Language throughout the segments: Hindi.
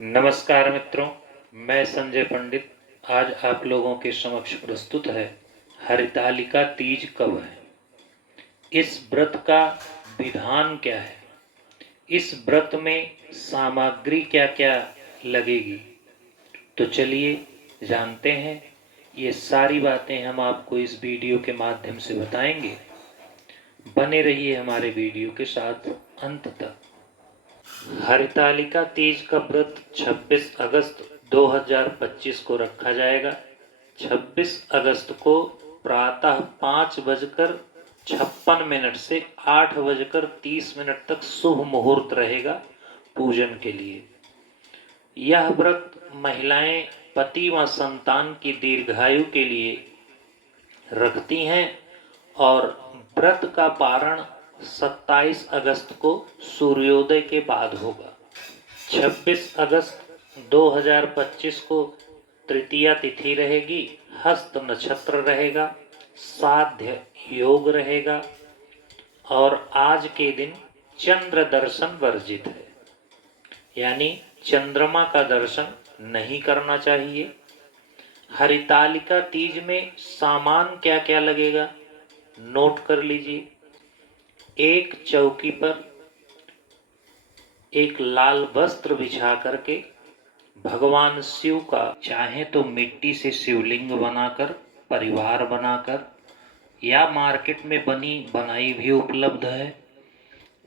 नमस्कार मित्रों, मैं संजय पंडित आज आप लोगों के समक्ष प्रस्तुत है हरितालिका तीज कब है, इस व्रत का विधान क्या है, इस व्रत में सामग्री क्या क्या लगेगी। तो चलिए जानते हैं। ये सारी बातें हम आपको इस वीडियो के माध्यम से बताएंगे। बने रहिए हमारे वीडियो के साथ अंत तक। हरितालिका तीज का व्रत 26 अगस्त 2025 को रखा जाएगा। 26 अगस्त को प्रातः 5:56 से 8:30 तक शुभ मुहूर्त रहेगा पूजन के लिए। यह व्रत महिलाएं पति व संतान की दीर्घायु के लिए रखती हैं और व्रत का पारण 27 अगस्त को सूर्योदय के बाद होगा। 26 अगस्त 2025 को तृतीया तिथि रहेगी, हस्त नक्षत्र रहेगा, साध्य योग रहेगा और आज के दिन चंद्र दर्शन वर्जित है, यानी चंद्रमा का दर्शन नहीं करना चाहिए। हरितालिका तीज में सामान क्या क्या लगेगा नोट कर लीजिए। एक चौकी पर एक लाल वस्त्र बिछा करके भगवान शिव का चाहे तो मिट्टी से शिवलिंग बनाकर, परिवार बनाकर, या मार्केट में बनी बनाई भी उपलब्ध है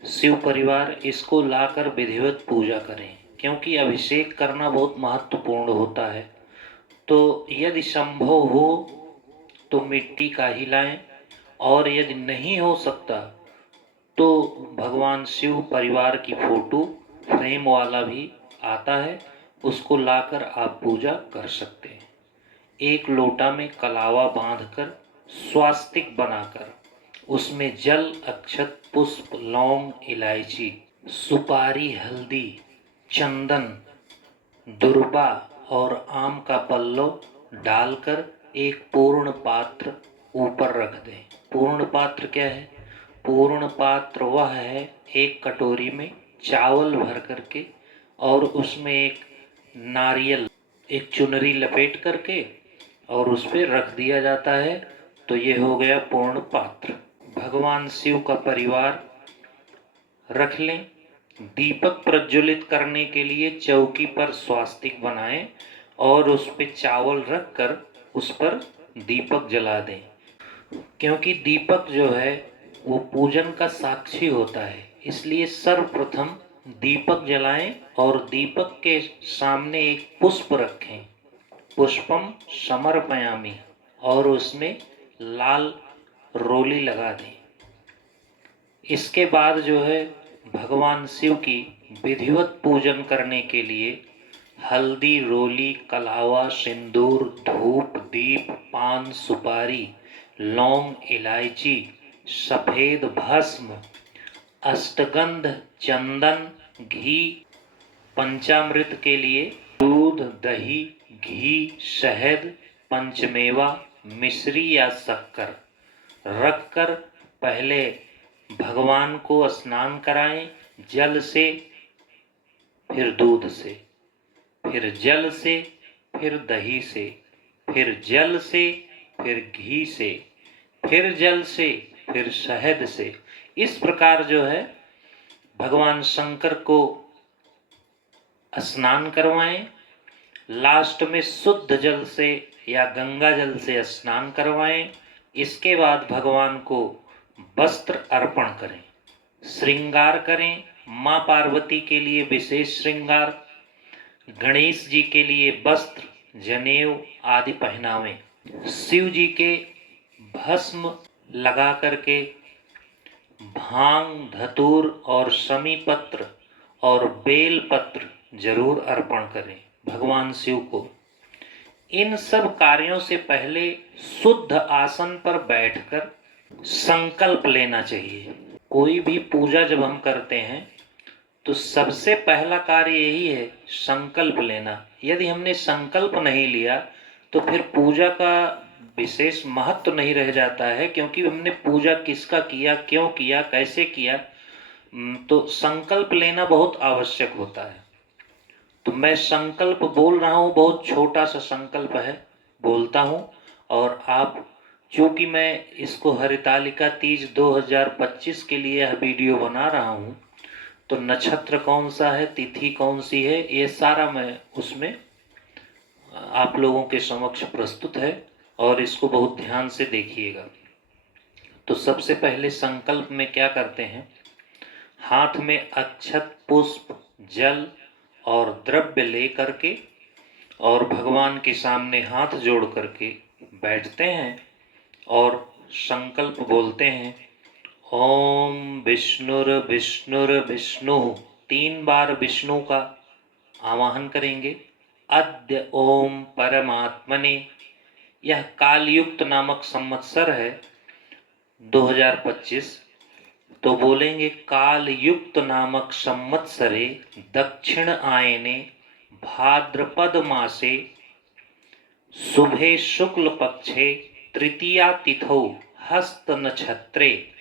शिव परिवार, इसको लाकर विधिवत पूजा करें, क्योंकि अभिषेक करना बहुत महत्वपूर्ण होता है। तो यदि संभव हो तो मिट्टी का ही लाएं, और यदि नहीं हो सकता तो भगवान शिव परिवार की फोटो फ्रेम वाला भी आता है, उसको लाकर आप पूजा कर सकते हैं। एक लोटा में कलावा बांधकर स्वास्तिक बनाकर उसमें जल, अक्षत, पुष्प, लौंग, इलायची, सुपारी, हल्दी, चंदन, दुर्बा और आम का पल्लव डालकर एक पूर्ण पात्र ऊपर रख दें। पूर्ण पात्र क्या है? पूर्ण पात्र वह है एक कटोरी में चावल भर करके और उसमें एक नारियल, एक चुनरी लपेट करके और उस पर रख दिया जाता है। तो ये हो गया पूर्ण पात्र। भगवान शिव का परिवार रख लें। दीपक प्रज्वलित करने के लिए चौकी पर स्वास्तिक बनाएं और उस पर चावल रखकर उस पर दीपक जला दें, क्योंकि दीपक जो है वो पूजन का साक्षी होता है। इसलिए सर्वप्रथम दीपक जलाएं और दीपक के सामने एक पुष्प रखें, पुष्पम समर्पयामि, और उसमें लाल रोली लगा दें। इसके बाद जो है भगवान शिव की विधिवत पूजन करने के लिए हल्दी, रोली, कलावा, सिंदूर, धूप, दीप, पान, सुपारी, लौंग, इलायची, सफेद भस्म, अष्टगंध, चंदन, घी, पंचामृत के लिए दूध, दही, घी, शहद, पंचमेवा, मिश्री या शक्कर रखकर पहले भगवान को स्नान कराएं, जल से, फिर दूध से, फिर जल से, फिर दही से, फिर जल से, फिर घी से, फिर जल से, फिर शहद से। इस प्रकार जो है भगवान शंकर को स्नान करवाएं। लास्ट में शुद्ध जल से या गंगा जल से स्नान करवाएं। इसके बाद भगवान को वस्त्र अर्पण करें, श्रृंगार करें। माँ पार्वती के लिए विशेष श्रृंगार, गणेश जी के लिए वस्त्र, जनेऊ आदि पहनावें। शिव जी के भस्म लगा करके भांग, धतूर और शमी पत्र और बेल पत्र जरूर अर्पण करें भगवान शिव को। इन सब कार्यों से पहले शुद्ध आसन पर बैठकर संकल्प लेना चाहिए। कोई भी पूजा जब हम करते हैं तो सबसे पहला कार्य यही है, संकल्प लेना। यदि हमने संकल्प नहीं लिया तो फिर पूजा का विशेष महत्व नहीं रह जाता है, क्योंकि हमने पूजा किसका किया, क्यों किया, कैसे किया। तो संकल्प लेना बहुत आवश्यक होता है। तो मैं संकल्प बोल रहा हूँ, बहुत छोटा सा संकल्प है, बोलता हूँ। और आप, चूँकि मैं इसको हरितालिका तीज 2025 के लिए यह वीडियो बना रहा हूँ, तो नक्षत्र कौन सा है, तिथि कौन सी है, ये सारा मैं उसमें आप लोगों के समक्ष प्रस्तुत है, और इसको बहुत ध्यान से देखिएगा। तो सबसे पहले संकल्प में क्या करते हैं, हाथ में अक्षत, पुष्प, जल और द्रव्य ले करके और भगवान के सामने हाथ जोड़ करके बैठते हैं और संकल्प बोलते हैं, ओम विष्णुर विष्णुर विष्णु। 3 बार विष्णु का आवाहन करेंगे। अद्य ओम परमात्मने, यह कालयुक्त नामक संवत्सर है 2025, तो बोलेंगे काल युक्त नामक संवत्सरे दक्षिण आयने भाद्रपद मासे शुभे शुक्ल पक्षे तृतीया तिथौ हस्त नक्षत्रे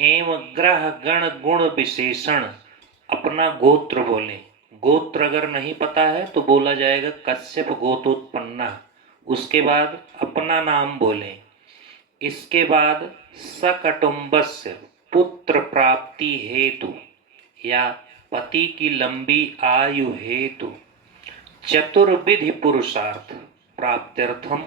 एवं ग्रह गण गुण विशेषण। अपना गोत्र बोलें। गोत्र अगर नहीं पता है तो बोला जाएगा कश्यप गोत्रोत्पन्ना। उसके बाद अपना नाम बोलें। इसके बाद सकटुंबस्य पुत्र प्राप्ति हेतु या पति की लंबी आयु हेतु चतुर्विधि पुरुषार्थ प्राप्त्यर्थम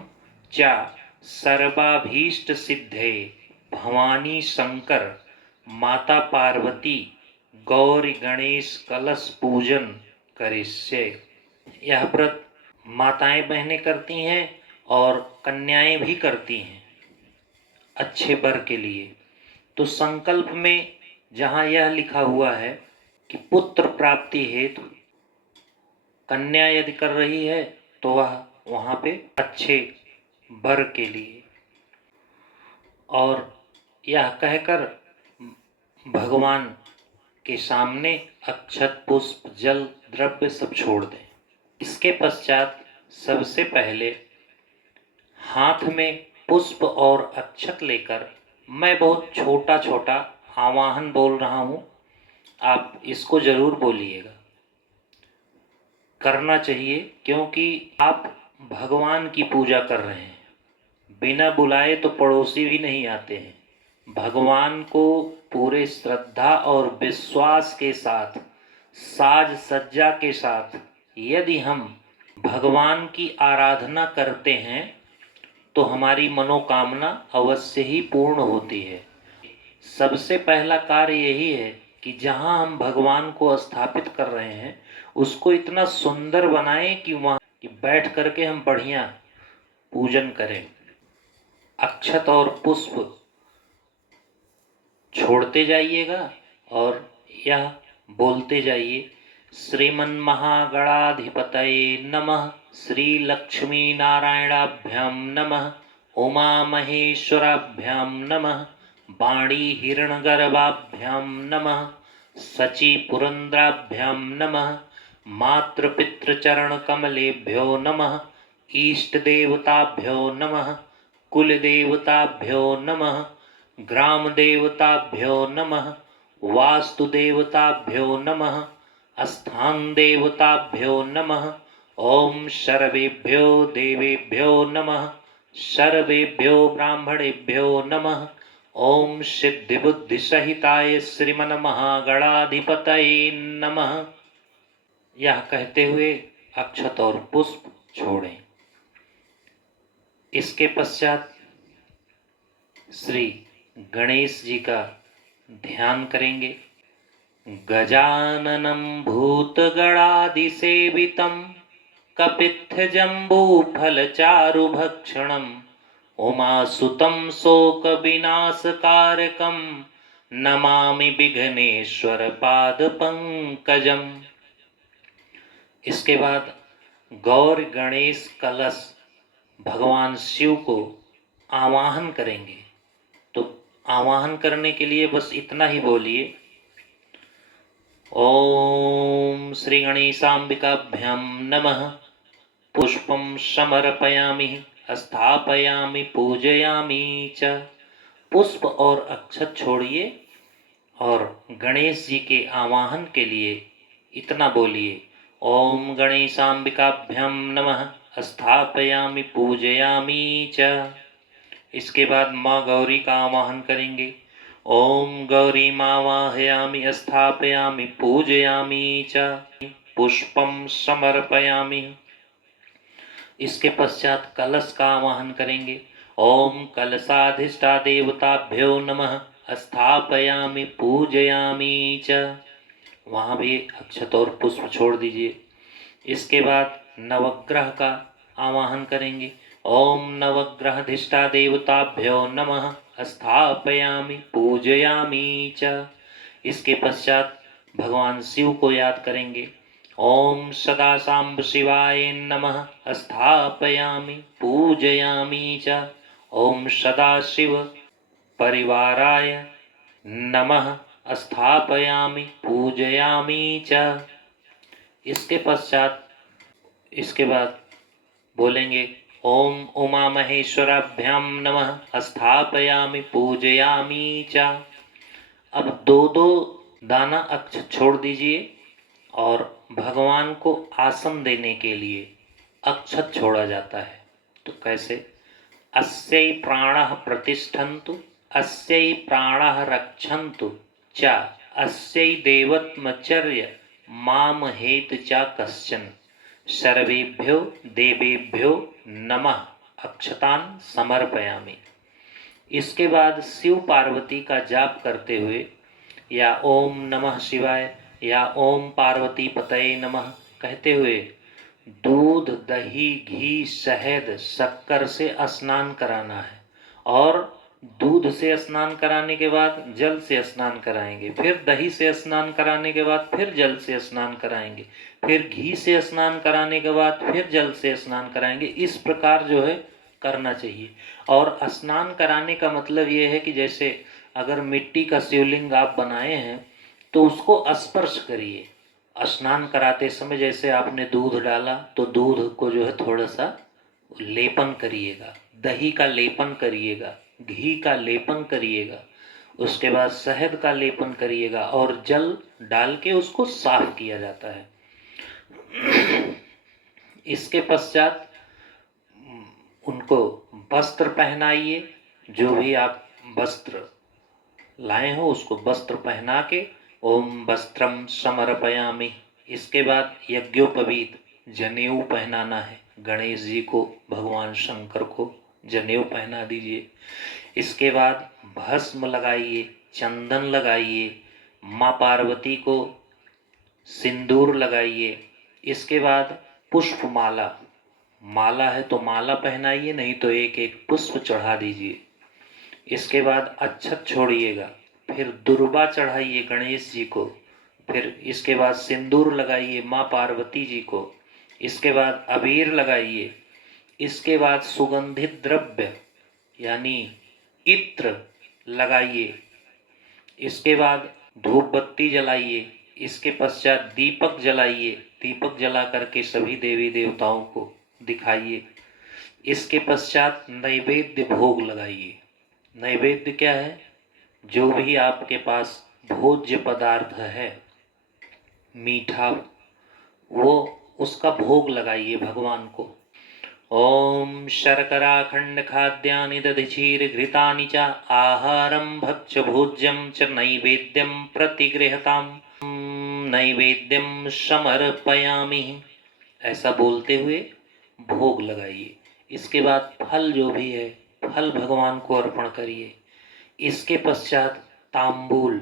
च सर्वाभीष्ट सिद्धे भवानी शंकर माता पार्वती गौरी गणेश कलश पूजन करिष्ये। यह व्रत माताएं बहनें करती हैं और कन्याएं भी करती हैं अच्छे वर के लिए। तो संकल्प में जहाँ यह लिखा हुआ है कि पुत्र प्राप्ति हेतु, कन्या यदि कर रही है तो वह वहाँ पे अच्छे वर के लिए, और यह कहकर भगवान के सामने अक्षत, पुष्प, जल, द्रव्य सब छोड़ दें। इसके पश्चात सबसे पहले हाथ में पुष्प और अक्षत लेकर मैं बहुत छोटा छोटा आवाहन बोल रहा हूँ, आप इसको जरूर बोलिएगा। करना चाहिए, क्योंकि आप भगवान की पूजा कर रहे हैं। बिना बुलाए तो पड़ोसी भी नहीं आते हैं। भगवान को पूरे श्रद्धा और विश्वास के साथ, साज सज्जा के साथ यदि हम भगवान की आराधना करते हैं तो हमारी मनोकामना अवश्य ही पूर्ण होती है। सबसे पहला कार्य यही है कि जहाँ हम भगवान को स्थापित कर रहे हैं उसको इतना सुंदर बनाएं कि वहाँ कि बैठ करके हम बढ़िया पूजन करें। अक्षत और पुष्प छोड़ते जाइएगा और यह बोलते जाइए, श्रीमन्महागणाधिपतये नमः, श्री लक्ष्मी नारायणाभ्यां नमः, उमा महेश्वराभ्यां नमः, वाणी हिरण्यगर्भाभ्यां नमः, सची पुरंद्राभ्यां नमः, मातृपितृचरणकमलेभ्यो नमः, इष्टदेवताभ्यो नमः, कुलदेवताभ्यो नमः, ग्राम देवताभ्यो नमः, वास्तुदेवताभ्यो नमः, स्थान देवताभ्यो नमः। ओम सर्वेभ्यो देवेभ्यो नमः, सर्वेभ्यो ब्राह्मणेभ्यो नमः। ओम सिद्धि बुद्धि सहिताय श्रीमन्महागणाधिपतये नमः। यह कहते हुए अक्षत और पुष्प छोड़ें। इसके पश्चात श्री गणेश जी का ध्यान करेंगे। गजाननं भूतगणादिसेवितं कपित्थजम्बूफलचारुभक्षणं उमासुतं शोकविनाशकारकं नमामि विघ्नेश्वर पादपंकजम्। इसके बाद गौर गणेश कलश भगवान शिव को आवाहन करेंगे। तो आवाहन करने के लिए बस इतना ही बोलिए, ओम श्री गणेशाम्बिकाभ्यां नमः, पुष्पं समर्पयामि, स्थापयामि, पूजयामि च। पुष्प और अक्षत छोड़िए और गणेश जी के आवाहन के लिए इतना बोलिए, ओम गणेशाम्बिकाभ्यां नमः स्थापयामि पूजयामि च। इसके बाद माँ गौरी का आवाहन करेंगे। ओम गौरी मावाहयामि स्थापयामि पूजयामि च पुष्पम समर्पयामि। इसके पश्चात कलश का आवाहन करेंगे। ओम कलशाधिष्ठा देवताभ्यो नमः स्थापयामि पूजयामि च। वहाँ भी अक्षत और पुष्प छोड़ दीजिए। इसके बाद नवग्रह का आवाहन करेंगे। ओम नवग्रहाधिष्ठा देवताभ्यो नमः स्थापयामि पूजयामि च। इसके पश्चात भगवान शिव को याद करेंगे। ओम सदा सांब शिवाय नमः स्थापयामि पूजयामि च। ओम सदाशिव परिवाराय नमः स्थापयामि पूजयामि च। इसके बाद बोलेंगे ओम उमा महेश्वराभ्यां नमः स्थापयामि पूजयामि च। अब दो दो दाना अक्षत छोड़ दीजिए और भगवान को आसन देने के लिए अक्षत छोड़ा जाता है। तो कैसे? अस्यै प्राणः प्रतिष्ठन्तु अस्यै प्राणः रक्षन्तु च अस्यै देवत्मचर्य माम हेत च कश्चन सर्वेभ्यो देवेभ्यो नमः अक्षतान समर्पयामि। इसके बाद शिव पार्वती का जाप करते हुए या ओम नमः शिवाय या ओम पार्वती पतये नमः कहते हुए दूध दही घी शहद शक्कर से स्नान कराना है। और दूध से स्नान कराने के बाद जल से स्नान कराएंगे, फिर दही से स्नान कराने के बाद फिर जल से स्नान कराएंगे, फिर घी से स्नान कराने के बाद फिर जल से स्नान कराएंगे। इस प्रकार जो है करना चाहिए। और स्नान कराने का मतलब ये है कि जैसे अगर मिट्टी का शिवलिंग आप बनाए हैं तो उसको स्पर्श करिए। स्नान कराते समय जैसे आपने दूध डाला तो दूध को जो है थोड़ा सा लेपन करिएगा, दही का लेपन करिएगा, घी का लेपन करिएगा, उसके बाद शहद का लेपन करिएगा और जल डाल के उसको साफ किया जाता है। इसके पश्चात उनको वस्त्र पहनाइए। जो भी आप वस्त्र लाए हो उसको वस्त्र पहना के ओम वस्त्रम समर्पयामि। इसके बाद यज्ञोपवीत जनेऊ पहनाना है। गणेश जी को, भगवान शंकर को जनेऊ पहना दीजिए। इसके बाद भस्म लगाइए, चंदन लगाइए, माँ पार्वती को सिंदूर लगाइए। इसके बाद पुष्पमाला, माला है तो माला पहनाइए, नहीं तो एक एक पुष्प चढ़ा दीजिए। इसके बाद अक्षत छोड़िएगा, फिर दुर्बा चढ़ाइए गणेश जी को, फिर इसके बाद सिंदूर लगाइए माँ पार्वती जी को। इसके बाद अबीर लगाइए। इसके बाद सुगंधित द्रव्य यानी इत्र लगाइए। इसके बाद धूप बत्ती जलाइए। इसके पश्चात दीपक जलाइए। दीपक जला करके सभी देवी देवताओं को दिखाइए। इसके पश्चात नैवेद्य भोग लगाइए। नैवेद्य क्या है? जो भी आपके पास भोज्य पदार्थ है मीठा, वो उसका भोग लगाइए भगवान को। ओम शर्करा खंड खाद्यानि दधि घृतानि च आहारं भक्ष्य भोज्यं च नैवेद्यं प्रतिगृहताम नैवेद्यम समर्पयामि। ऐसा बोलते हुए भोग लगाइए। इसके बाद फल जो भी है फल भगवान को अर्पण करिए। इसके पश्चात तांबूल,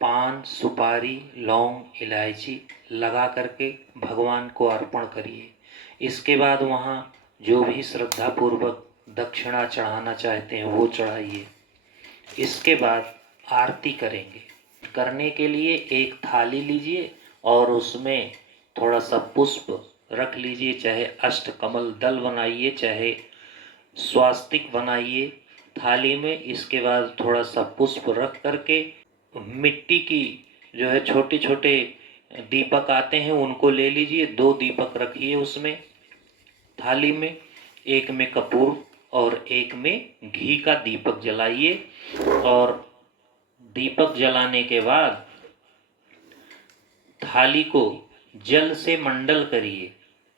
पान, सुपारी, लौंग, इलायची लगा करके भगवान को अर्पण करिए। इसके बाद वहाँ जो भी श्रद्धा पूर्वक दक्षिणा चढ़ाना चाहते हैं वो चढ़ाइए। इसके बाद आरती करेंगे। करने के लिए एक थाली लीजिए और उसमें थोड़ा सा पुष्प रख लीजिए, चाहे अष्टकमल दल बनाइए, चाहे स्वास्तिक बनाइए थाली में। इसके बाद थोड़ा सा पुष्प रख करके मिट्टी की जो है छोटे छोटे दीपक आते हैं उनको ले लीजिए। 2 दीपक रखिए उसमें थाली में, एक में कपूर और एक में घी का दीपक जलाइए। और दीपक जलाने के बाद थाली को जल से मंडल करिए,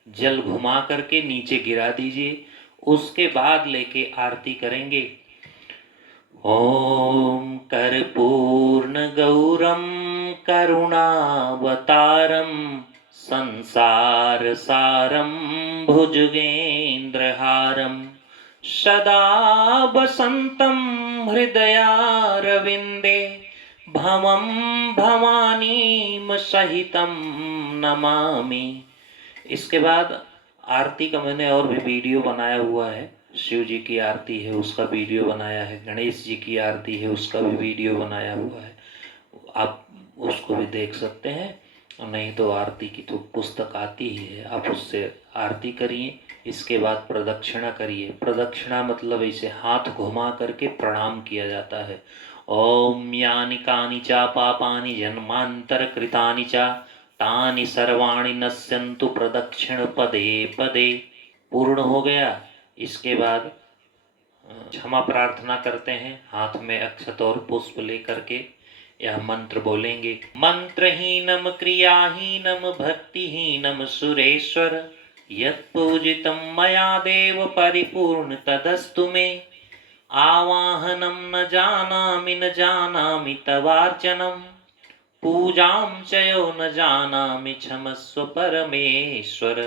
जल घुमा करके नीचे गिरा दीजिए, उसके बाद लेके आरती करेंगे। ओम कर्पूर्ण गौरम करुणावतारम संसार सारम भुजगेन्द्रहारम सदा वसंतं हृदयारविंदे भवं भवानीं सहितं नमामि। इसके बाद आरती का मैंने और भी वीडियो बनाया हुआ है। शिव जी की आरती है उसका वीडियो बनाया है, गणेश जी की आरती है उसका भी वीडियो बनाया हुआ है, आप उसको भी देख सकते हैं। और नहीं तो आरती की तो पुस्तक आती ही है, आप उससे आरती करिए। इसके बाद प्रदक्षिणा करिए। प्रदक्षिणा मतलब इसे हाथ घुमा करके प्रणाम किया जाता है। ओम यानि कानि च पापानि जन्मांतर कृतानि च तानि सर्वाणि नश्यन्तु प्रदक्षिण पदे पदे। पूर्ण हो गया। इसके बाद क्षमा प्रार्थना करते हैं, हाथ में अक्षत और पुष्प लेकर के यह मंत्र बोलेंगे। मंत्रहीनम क्रियाहीनम भक्तिहीनम सुरेश्वर यत्पूजितं मया देव परिपूर्ण तदस्तु मे। आवाहनं न जानामि तवार्चनं पूजां च यो न जानामि क्षमस्व परमेश्वर।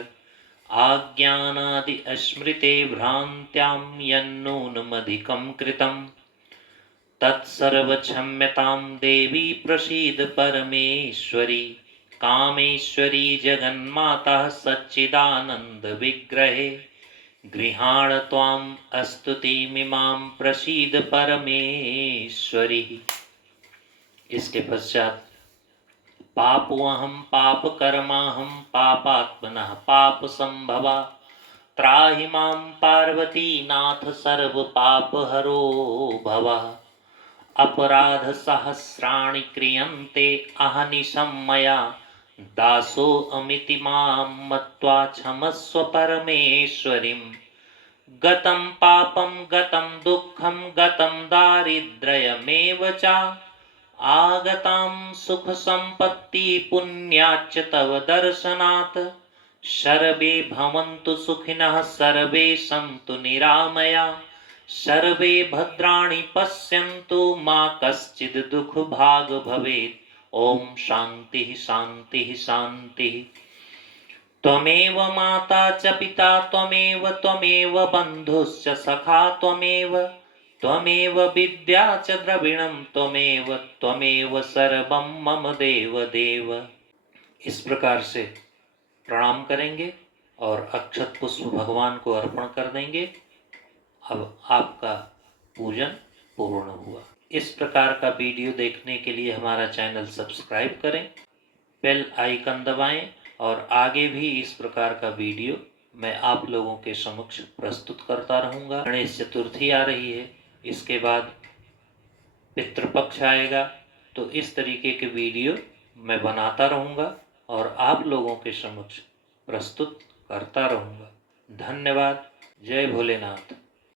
आज्ञानादि अस्मृते भ्रान्त्यां यन्नूनमधिकं कृतं तत्सर्वक्षम्यतां देवी प्रसीद परमेश्वरी। कामेश्वरी जगन्माता सच्चिदानंद विग्रहे गृहाण त्वाम् स्तुतिमिमां प्रसीद परमेश्वरी। इसके पश्चात पापोऽहं पापकर्माहं पापात्मनः पाप संभवा त्राहि मां पार्वती नाथ सर्व पापहरो भवः। अपराध सहस्राणि क्रियन्ते अहनिशं मया दासो अमिति मां मत्वा क्षमस्व परमेश्वरीं। गतं पापं गतं दुःखं गतं दारिद्र्यमेव च आगतां सुख संपत्ति पुण्याच्च तव दर्शनात्। सर्वे भवन्तु सुखिनः सर्वे सन्तु निरामया सर्वे भद्राणि पश्यन्तु मा कश्चित् दुःखभाग् भवेत्। ओम शांति शांति शांति। त्वमेव माता च पिता त्वमेव बन्धुश्च सखा त्वमेव विद्या च द्रविणं त्वमेव सर्वं मम देव देव। इस प्रकार से प्रणाम करेंगे और अक्षत पुष्प भगवान को अर्पण कर देंगे। अब आपका पूजन पूर्ण हुआ। इस प्रकार का वीडियो देखने के लिए हमारा चैनल सब्सक्राइब करें, बेल आइकन दबाएं और आगे भी इस प्रकार का वीडियो मैं आप लोगों के समक्ष प्रस्तुत करता रहूँगा। गणेश चतुर्थी आ रही है, इसके बाद पितृपक्ष आएगा, तो इस तरीके के वीडियो मैं बनाता रहूँगा और आप लोगों के समक्ष प्रस्तुत करता रहूँगा। धन्यवाद। जय भोलेनाथ।